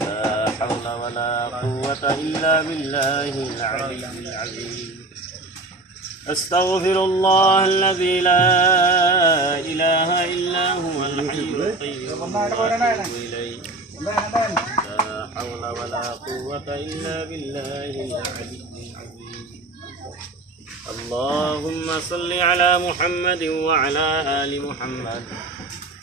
لا حول ولا قوة إلا بالله العلي العظيم. أستغفر الله الذي لا إله إلا هو الحي القيوم. إليه. لا حول ولا قوة إلا بالله العلي العظيم. اللهم صل على محمد وعلى آل محمد.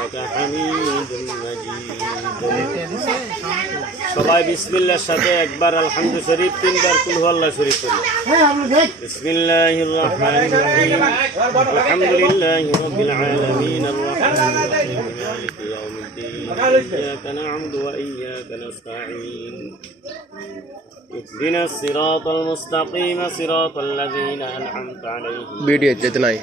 إنك حميد مجيد সবাই বিসমিল্লার সাথে একবার আলহামদু শরীফ তিনবার কুল আল্লাহ শরীফ করি بسم الله الرحمن الرحيم الحمد لله رب العالمين الرحمن الرحيم مالك يوم الدين إياك نعبد وإياك نستعين اهدنا الصراط المستقيم صراط الذين أنعمت عليهم ভিডিও যেতে নাই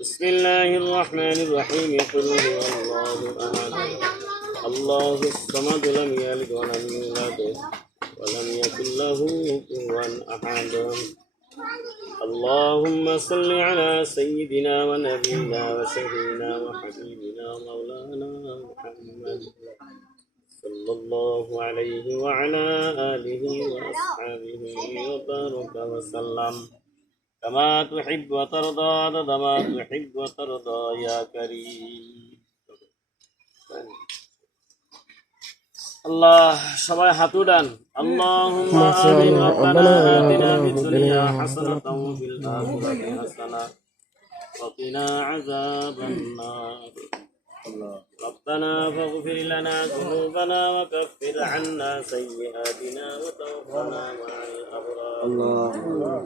بسم الله الرحمن الرحيم. قل هو الله أحد. الله الصمد لم يلد ولم يولد ولم يكن له كفوا أحد. اللهم صل على سيدنا ونبينا وشفينا وحبيبنا مولانا محمد صلى الله عليه وعلى آله وأصحابه وبارك وسلم. كما تحب وترضى عدد ما تحب وترضى يا كريم الله সবাই হাত উড়ান اللهم آمين ربنا آتنا في الدنيا حسنة وفي الآخرة حسنة وقنا عذاب النار ربنا فاغفر لنا ذنوبنا وكفر عنا سيئاتنا وتوفنا مع الأبرار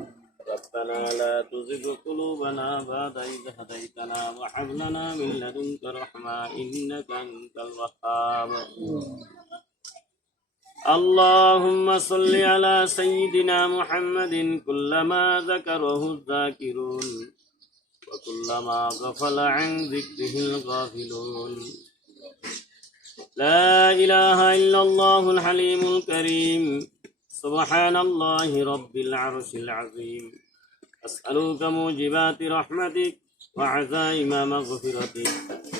ربنا لا تزغ قلوبنا بعد إذ هديتنا وهب لنا من لدنك رحمة إنك أنت الوهاب اللهم صل على سيدنا محمد كلما ذكره الذاكرون وكلما غفل عن ذكره الغافلون لا إله إلا الله الحليم الكريم سبحان الله رب العرش العظيم أسألك موجبات رحمتك وعزائم مغفرتك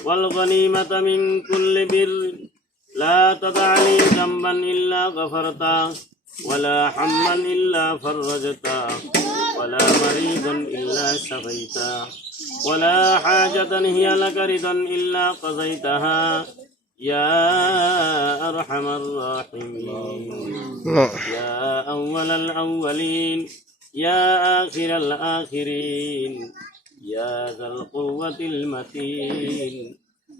والغنيمة من كل بر لا تدع لي ذنبا إلا غفرته ولا حما إلا فرجته ولا مريضا إلا شفيته ولا حاجة هي لك رضا إلا قضيتها يا أرحم الراحمين يا أول الأولين يا آخر الآخرين يا ذا القوة المتين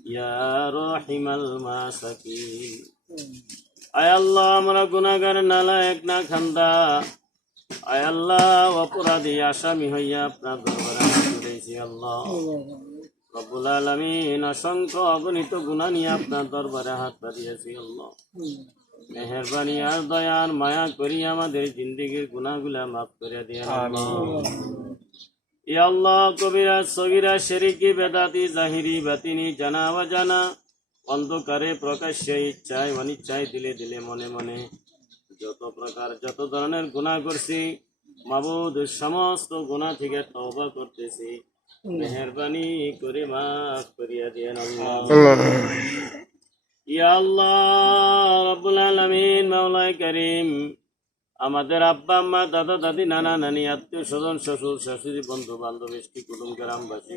يا راحم المساكين আয় আল্লাহ আমরা গুনাগার নালায়ক না খান্দা আয় আল্লাহ অপরাধী আসামি হইয়া আপনার দরবারে হাত তুলেছি আল্লাহ রব্বুল আলমিন অসংখ্য অগণিত গুণা নিয়ে আপনার দরবারে হাত পাতিয়েছি আল্লাহ। মেহরবানি আর দয়ার মায়া করি আমাদের জিন্দগির গুনাহগুলা মাফ করে দিয়ে আল্লাহ কবিরা সগিরা শেরিকি বেদাতি জাহিরি বাতিনি জানা অজানা অন্ধকারে প্রকাশ্যে ইচ্ছায় অনিচ্ছায় দিলে দিলে মনে মনে যত প্রকার যত ধরনের গুনাহ করছি মাবুদ সমস্ত গুনাহ থেকে তওবা করতেছি। মেহরবানি করে মাফ করিয়া দিয়েন আল্লাহ। ইয়া আল্লাহ রব্বুল আলামিন মাওলাই করিম। আমাদের আব্বা আম্মা দাদা দাদি নানা নানি আত্মীয় স্বজন শ্বশুর শাশুড়ি বন্ধু বান্ধব এসটি কুটুম গ্রামবাসী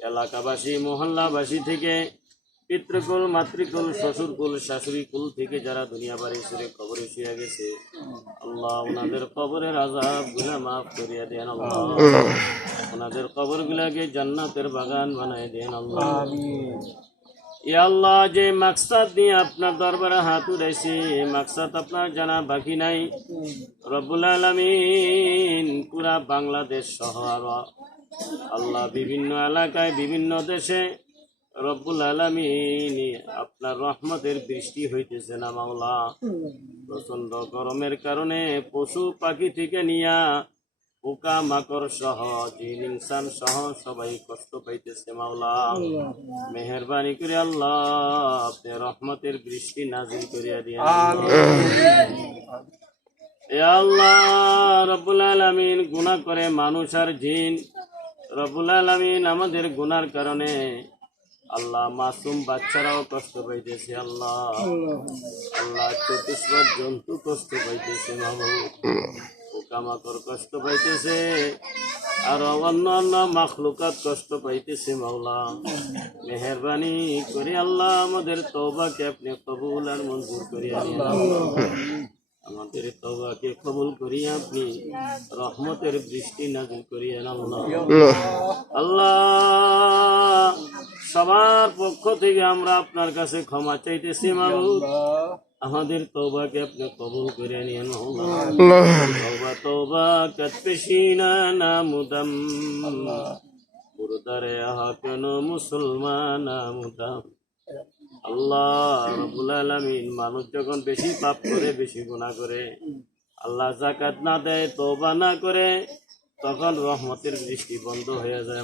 এলাকাবাসী মহল্লাবাসী থেকে পিতৃকুল মাতৃকুল শ্বশুরকুল শাশুড়ি কুল থেকে যারা দুনিয়া বাড়ি ছেড়ে কবরে শুয়ে গেছে আল্লাহ ওনাদের কবরের আজাবগুলা মাফ করিয়া দেন আল্লাহ। ওনাদের কবর গুলাকে জান্নাতের বাগান বানাই দেন আল্লাহ। এ আল্লাহ যে মাকসাদ নিয়ে আপনার দরবারে হাত উড়াইছি এই মাকসাদ আপনার জানা বাকি নাই। রব্বুল আলমিন পুরা বাংলাদেশ সহ আরও আল্লাহ বিভিন্ন এলাকায় বিভিন্ন দেশে রব্বুল আলমিন আপনার রহমতের বৃষ্টি হইতেছে না মাওলা। প্রচণ্ড গরমের কারণে পশু পাখি থেকে নিয়া পোকা মাকড় সহ জিন ইনসান সহ সবাই কষ্ট পাইতেছে মাওলা। মেহরবানি করে আল্লাহ আপনি রহমতের বৃষ্টি নাজিল করিয়া দিয়া আল্লাহ। রব্বুল আলামিন গুনাহ করে মানুষ আর জিন। রব্বুল আলামিন আমাদের গুনার কারণে আল্লাহ মাসুম বাচ্চারাও কষ্ট পাইতেছে আল্লাহ। আল্লাহ। চতুষ্পদ জন্তু কষ্ট পাইতেছে মাহবুব পোকামাকড় কষ্ট পাইতেছে। আর অন্য অন্য মাখলুকাত কষ্ট পাইতেছে মাওলা। মেহরবানি করে আল্লাহ, আমাদের তওবাকে আপনি কবুল আর মঞ্জুর আল্লাহ। আমাদের তওবাকে কবুল করিয়া আপনি রহমতের বৃষ্টি নাজিল করিয়া আল্লাহ আল্লাহ, সবার পক্ষ থেকে আমরা আপনার কাছে ক্ষমা চাইতেছি মাবুদ আমাদের তওবাকে আপনি কবুল করে নিন আল্লাহ। তওবা তওবা কতপেশিনা নামুদম বুরদারে আহাকন মুসলমান নামুদম আল্লাহ রব্বুল আলামিন মানুষ যখন বেশি পাপ করে বেশি গুনাহ করে আল্লাহ জাকাত না দেয় তওবা না করে তখন রহমতের দৃষ্টি বন্ধ হয়ে যায়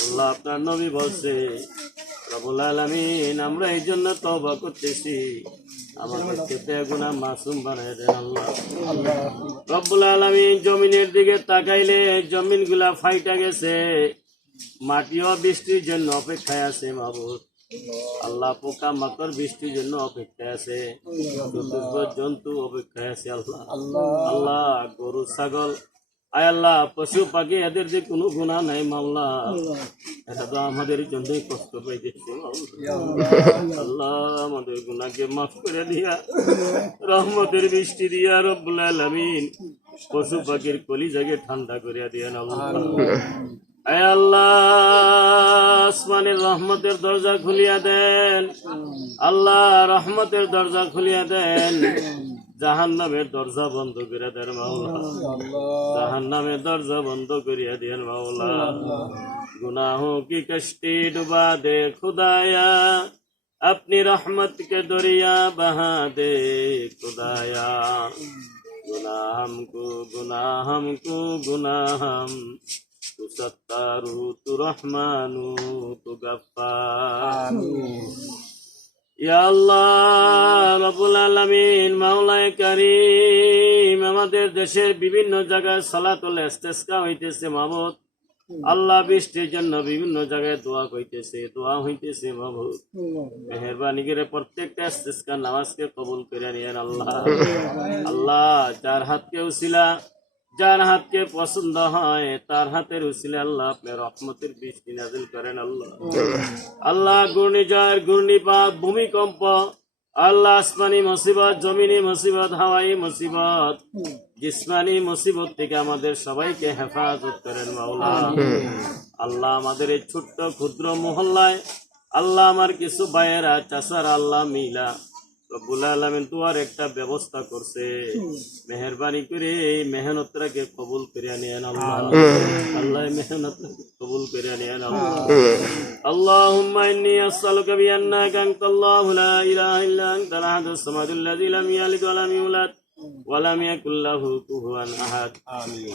আল্লাহ আপনার নবী বলছে রবুল আলমিন আমরা এই জন্য তবা করতেছি। আমাদেরকে বেগুনা মাসুম বানায় দেন আল্লাহ। রব্বুল আলমিন জমিনের দিকে তাকাইলে জমিনগুলা ফাইটা গেছে। মাটিও বৃষ্টির জন্য অপেক্ষায় আছে মাবুদ আল্লাহ পোকা মাকড় বৃষ্টির জন্য অপেক্ষায় আছে। জন্তু অপেক্ষায় আছে আল্লাহ। আল্লাহ গরু ছাগল আয় আল্লাহ, পশু পাখি, এদের যে কোনো গুণা নাই মাওলা। এটা তো আমাদের জন্যই কষ্ট পাইতেছে আল্লাহ আমাদের গুণাকে মাফ করে দিয়া, রহমতের বৃষ্টি দিয়া রব্বুল আলামিন পশু পাখির কলি জাগে ঠান্ডা করিয়া দিয়া আল্লাহ আসমানের রহমতের দরজা খুলিয়া দেন আল্লাহ রহমতের দরজা খুলিয়া দেন জাহান নামের দরজা বন্ধ করে দেন মাওলা জাহান নামের দরজা বন্ধ করিয়া দেন মাওলা গুনাহ কি কষ্টি ডুবা দে খুদায়া अपनी रहमत के दरिया बहा दे खुदाया गुनाह हमको गुनाह हमको गुनाह हम আমাদের দেশের বিভিন্ন জায়গায় সালাতুল ইস্তেসকা হইতেছে মাহমুদ। আল্লাহ বৃষ্টির জন্য বিভিন্ন জায়গায় দোয়া হইতেছে দোয়া হইতেছে মাহবুব মেহরবানি করে প্রত্যেকটা ইস্তেসকা নামাজকে কবুল করে নিয়ে আল্লাহ। আল্লাহ যার হাতকে উসিলা যার হাতকে পছন্দ হয়, তার হাতের উসিলে আল্লাহ আপনার রহমতের বৃষ্টি নাজিল করেন আল্লাহ। আল্লাহ ঘূর্ণিঝড়, ঘূর্ণিপাত, ভূমিকম্প, আল্লাহ আসমানি মুসিবত, জমিনি মুসিবত, হাওয়াই মুসিবত, জিসমানি মুসিবত থেকে আমাদের সবাইকে হেফাজত করেন মাওলা। আল্লাহ আমাদের এই ছোট্ট, ক্ষুদ্র মহল্লায়, আল্লাহ আমার কিছু ভাইয়েরা চাষার আল্লাহ মিলা। রব্বুল আলমিন তোমার একটা ব্যবস্থা করছে মেহরবানি করে এই মেহনতটাকে কবুল করে নিয়েন আল্লাহ আল্লাহ মেহনত কবুল করে নিয়েন আল্লাহ اللهم إني أسألك بأنك أنت الله لا إله إلا أنت الأحد الصمد الذي لم يلد ولم يولد ولم يكن له كفوا أحد.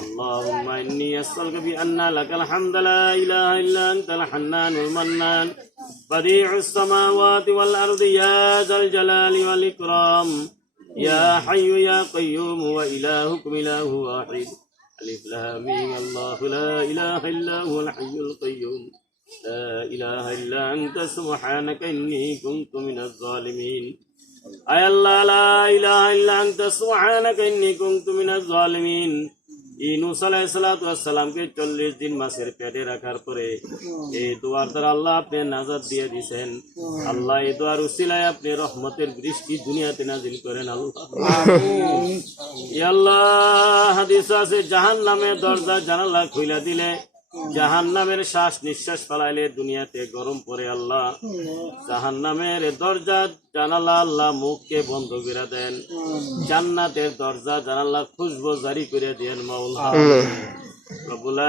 اللهم إني أسألك بأن لك الحمد لا إله إلا أنت الحنان المنان. بديع السماوات والأرض يا ذا الجلال والإكرام. يا حي يا قيوم وإلهكم إله واحد. ألف الله لا إله إلا هو الحي القيوم. لا إله إلا أنت سبحانك إني كنت من الظالمين. এই আল্লাহ আপনি নাজাদ দিয়ে দিছেন। আল্লাহ আপনি রহমতের বৃষ্টি দুনিয়াতে নাজিল করেন আল্লাহ। হাদিস আছে জাহান নামে দরজা জানালা খুইলা দিলে জাহান নামের শ্বাস নিঃশ্বাস ফেলাইলে দুনিয়াতে গরম পড়ে আল্লাহ। জাহান নামের দরজা জানালা আল্লাহ মুখকে বন্ধ করে দেন। জান্নাতের দরজা জানালা খুশবু জারি করে দেন মাওলা।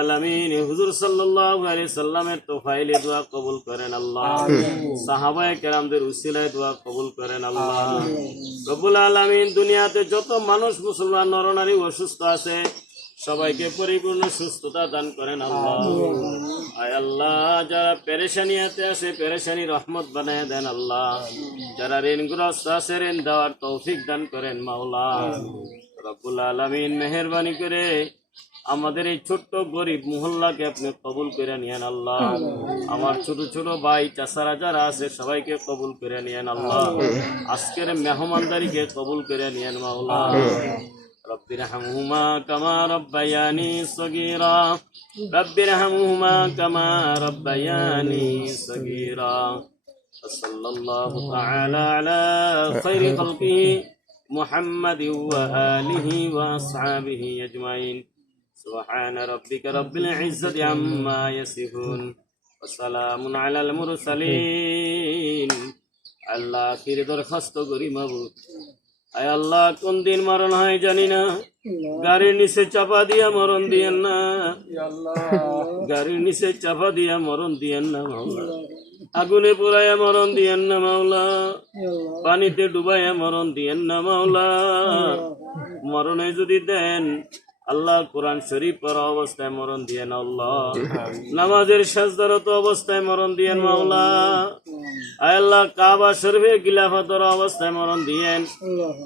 আলামিন হুজুর সাল্লাল্লাহু আলাইহি সাল্লামের তোফাইলে দোয়া কবুল করেন আল্লাহ। সাহাবায়ে কেরামদের উসিলায় দোয়া কবুল করেন আল্লাহ। রব্বুল আলামিন দুনিয়াতে যত মানুষ মুসলমান নরনারী অসুস্থ আছে সবাইকে পরিপূর্ণ সুস্থতা দান করেন আল্লাহ। আয় আল্লাহ যারা পেরেশানিয়াতে আছে পেরেশানি রহমত বানায় দেন আল্লাহ। যারা ঋণগ্রস্ত আছে ঋণ দেওয়ার তৌফিক দান করেন মাওলা। রব্বুল আলামিন মেহেরবানি করে আমাদের এই ছোট্ট গরিব মহল্লাকে আপনি কবুল করে নিয়েন আল্লাহ। আমার ছোট ছোট ভাই চাষারা যারা আছে সবাইকে কবুল করে নিয়েন আল্লাহ। আজকের মেহমানদারিকে কবুল করে নিয়েন মাওলা। رب ارحمهما كما ربياني صغيرا رب ارحمهما كما ربياني صغيرا وصلى الله تعالى على خير خلقه محمد وآله وأصحابه أجمعين سبحان ربك رب العزة عما يصفون وسلام على المرسلين আল্লাহ আখির দরখাস্ত করি মাবুদ আয় আল্লাহ কোন দিন মরণ হয় জানি না। গাড়ির নিচে চাপা দিয়া মরণ দিয়েন না। গাড়ির নিচে চাপা দিয়া মরণ দিয়েন না মাওলা। আগুনে পোড়াইয়া মরণ দিয়েন না মাওলা। পানিতে ডুবাইয়া মরণ দিয়েন না মাওলা। মরণে যদি দেন আল্লাহ কোরআন শরীফ পড়া অবস্থায় মরণ দিয়েন আল্লাহ। নামাজের সাজদারত অবস্থায় মরণ দিয়েন মাওলা আল্লাহ। কাবা শরীফে গিলাফতর অবস্থায় মরণ দিয়েন।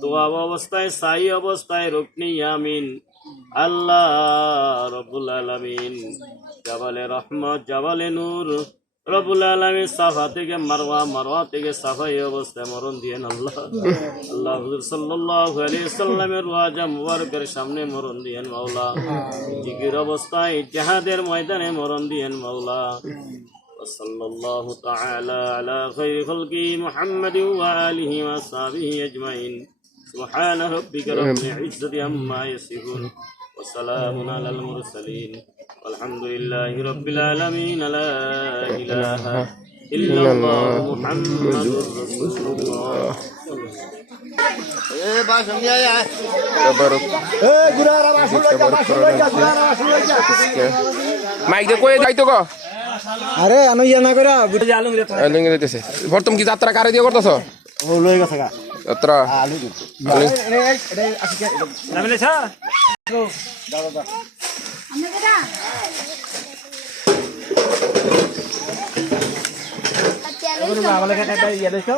দোয়াব অবস্থায় সাই অবস্থায় রুকনি ইয়ামিন আল্লাহ রব্বুল আলামিন। জাবালে রহমত জাবালে নূর। রব্বুল আলামিন সাফা থেকে মারওয়া মারওয়া থেকে সাফা এই অবস্থায় মরণ দিয়েন আল্লাহ আল্লাহ হুজুর সাল্লাল্লাহু আলাইহি সাল্লামের ওয়াজা মুবারকের সামনে মরণ দিয়েন মাওলা জিকির অবস্থায় জিহাদের ময়দানে মরণ দিয়েন মাওলা وصلى الله تعالى على خير خلقه محمد وآله وأصحابه أجمعين سبحان ربك رب العزة عما يصفون وسلام على المرسلين والحمد لله رب العالمين لا إله إلا الله محمد رسول الله মাইক দিয়ে কয়ে যাইতো গো আরে আনো ইয়া না করে লুঙ্গি দিতেছে বর্তম কি যাত্রা কারে দিয়ে করতেছ লই গেছে গা যাত্রা আলু দিন আলু। আমাদের কাছে ইয়ে দেখো